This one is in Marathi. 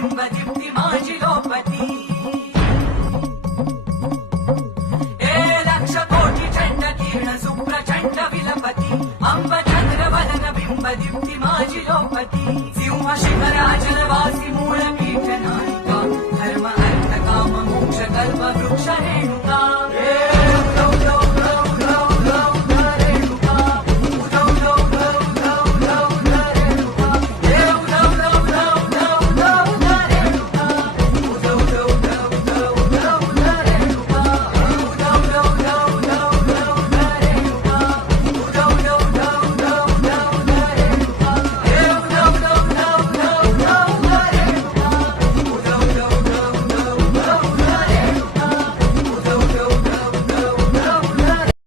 बिंब दीप्ती माझी लोपती ए लक्ष कोटी चंड किरण सुप्रचंड विलपती अंब चंद्र वदन बिंब दीप्ती माझी लोपती सिंह शिखराचल वासी मूळ